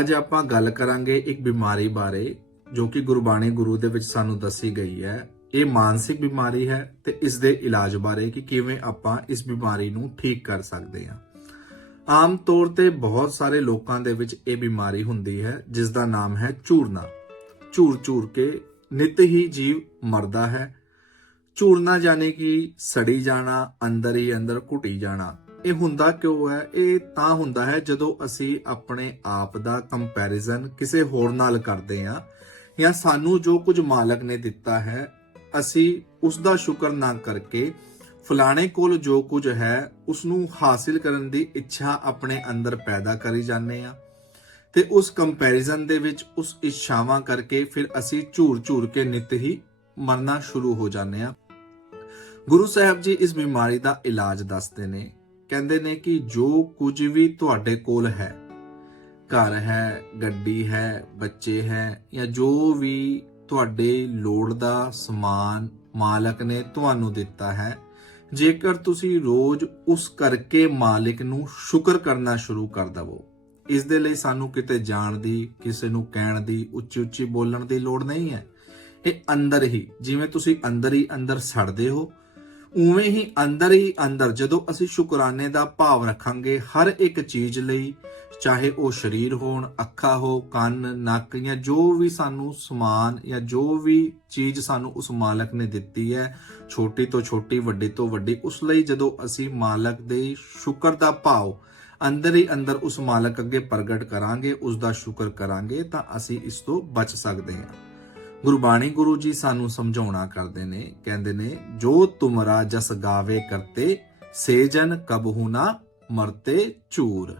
ਅੱਜ ਆਪਾਂ ਗੱਲ ਕਰਾਂਗੇ ਇੱਕ ਬਿਮਾਰੀ ਬਾਰੇ, ਜੋ ਕਿ ਗੁਰਬਾਣੀ ਗੁਰੂ ਦੇ ਵਿੱਚ ਸਾਨੂੰ ਦੱਸੀ ਗਈ ਹੈ। ਇਹ ਮਾਨਸਿਕ ਬਿਮਾਰੀ ਹੈ ਤੇ ਇਸ ਦੇ ਇਲਾਜ ਬਾਰੇ ਕਿ ਕਿਵੇਂ ਆਪਾਂ ਇਸ ਬਿਮਾਰੀ ਨੂੰ ਠੀਕ ਕਰ ਸਕਦੇ ਹਾਂ। ਆਮ ਤੌਰ ਤੇ ਬਹੁਤ ਸਾਰੇ ਲੋਕਾਂ ਦੇ ਵਿੱਚ ਇਹ ਬਿਮਾਰੀ ਹੁੰਦੀ ਹੈ, ਜਿਸ ਦਾ ਨਾਮ ਹੈ ਝੂਰਨਾ। ਝੂਰ ਝੂਰ ਕੇ ਨਿਤ ਹੀ ਜੀਵ ਮਰਦਾ ਹੈ। ਝੂਰਨਾ ਜਾਣੇ ਕਿ ਸੜੀ ਜਾਣਾ, ਅੰਦਰ ਹੀ ਅੰਦਰ ਘੁੱਟੀ ਜਾਣਾ। ਇਹ ਹੁੰਦਾ ਕਿਉਂ ਹੈ? ਇਹ ਤਾਂ ਹੁੰਦਾ ਹੈ ਜਦੋਂ ਅਸੀਂ ਆਪਣੇ ਆਪ ਦਾ ਕੰਪੈਰੀਜ਼ਨ ਕਿਸੇ ਹੋਰ ਨਾਲ ਕਰਦੇ ਹਾਂ ਜਾਂ ਸਾਨੂੰ ਜੋ ਕੁਝ ਮਾਲਕ ਨੇ ਦਿੱਤਾ ਹੈ, ਅਸੀਂ ਉਸ ਦਾ ਸ਼ੁਕਰ ਨਾ ਕਰਕੇ ਫਲਾਣੇ ਕੋਲ ਜੋ ਕੁਝ ਹੈ ਉਸ ਨੂੰ ਹਾਸਿਲ ਕਰਨ ਦੀ ਇੱਛਾ ਆਪਣੇ ਅੰਦਰ ਪੈਦਾ ਕਰੀ ਜਾਂਦੇ ਆ ਤੇ ਉਸ ਕੰਪੈਰੀਜ਼ਨ ਦੇ ਵਿੱਚ ਉਸ ਇੱਛਾਵਾਂ ਕਰਕੇ ਫਿਰ ਅਸੀਂ ਝੂਰ ਝੂਰ ਕੇ ਨਿਤ ਹੀ ਮਰਨਾ ਸ਼ੁਰੂ ਹੋ ਜਾਂਦੇ ਆ ਗੁਰੂ ਸਾਹਿਬ ਜੀ ਇਸ ਬਿਮਾਰੀ ਦਾ ਇਲਾਜ ਦੱਸਦੇ ਨੇ। ਕਹਿੰਦੇ ਨੇ ਕਿ ਜੋ ਕੁਝ ਵੀ ਤੁਹਾਡੇ ਕੋਲ ਹੈ, ਘਰ ਹੈ, ਗੱਡੀ ਹੈ, ਬੱਚੇ ਹੈ ਜਾਂ ਜੋ ਵੀ ਤੁਹਾਡੇ ਲੋੜ ਦਾ ਸਮਾਨ ਮਾਲਕ ਨੇ ਤੁਹਾਨੂੰ ਦਿੱਤਾ ਹੈ, ਜੇਕਰ ਤੁਸੀਂ ਰੋਜ਼ ਉਸ ਕਰਕੇ ਮਾਲਿਕ ਨੂੰ ਸ਼ੁਕਰ ਕਰਨਾ ਸ਼ੁਰੂ ਕਰ ਦਵੋ। ਇਸ ਦੇ ਲਈ ਸਾਨੂੰ ਕਿਤੇ ਜਾਣ ਦੀ, ਕਿਸੇ ਨੂੰ ਕਹਿਣ ਦੀ ਉੱਚੀ ਉੱਚੀ ਬੋਲਣ ਦੀ ਲੋੜ ਨਹੀਂ ਹੈ। ਇਹ ਅੰਦਰ ਹੀ, ਜਿਵੇਂ ਤੁਸੀਂ ਅੰਦਰ ਹੀ ਅੰਦਰ ਸੜਦੇ ਹੋ ਉਵੇਂ ਹੀ ਅੰਦਰ ਹੀ ਅੰਦਰ ਜਦੋਂ ਅਸੀਂ ਸ਼ੁਕਰਾਨੇ ਦਾ ਭਾਵ ਰੱਖਾਂਗੇ ਹਰ ਇੱਕ ਚੀਜ਼ ਲਈ, ਚਾਹੇ ਉਹ ਸਰੀਰ ਹੋਣ, ਅੱਖਾਂ ਹੋ, ਕੰਨ, ਨੱਕ ਜਾਂ ਜੋ ਵੀ ਸਾਨੂੰ ਸਮਾਨ ਜਾਂ ਜੋ ਵੀ ਚੀਜ਼ ਸਾਨੂੰ ਉਸ ਮਾਲਕ ਨੇ ਦਿੱਤੀ ਹੈ, ਛੋਟੀ ਤੋਂ ਛੋਟੀ, ਵੱਡੀ ਤੋਂ ਵੱਡੀ, ਉਸ ਲਈ ਜਦੋਂ ਅਸੀਂ ਮਾਲਕ ਦੇ ਸ਼ੁਕਰ ਦਾ ਭਾਵ ਅੰਦਰ ਹੀ ਅੰਦਰ ਉਸ ਮਾਲਕ ਅੱਗੇ ਪ੍ਰਗਟ ਕਰਾਂਗੇ ਉਸ ਦਾ ਸ਼ੁਕਰ ਕਰਾਂਗੇ, ਤਾਂ ਅਸੀਂ ਇਸ ਤੋਂ ਬਚ ਸਕਦੇ ਹਾਂ। ਗੁਰਬਾਣੀ ਗੁਰੂ ਜੀ ਸਾਨੂੰ ਸਮਝਾਉਣਾ ਕਰਦੇ ਨੇ, ਕਹਿੰਦੇ ਨੇ, ਜੋ ਤੁਮਰਾ ਜਸ ਗਾਵੇ ਕਰਤੇ, ਸੇਜਨ ਕਬਹੂ ਨਾ ਮਰਤੇ ਚੂਰ।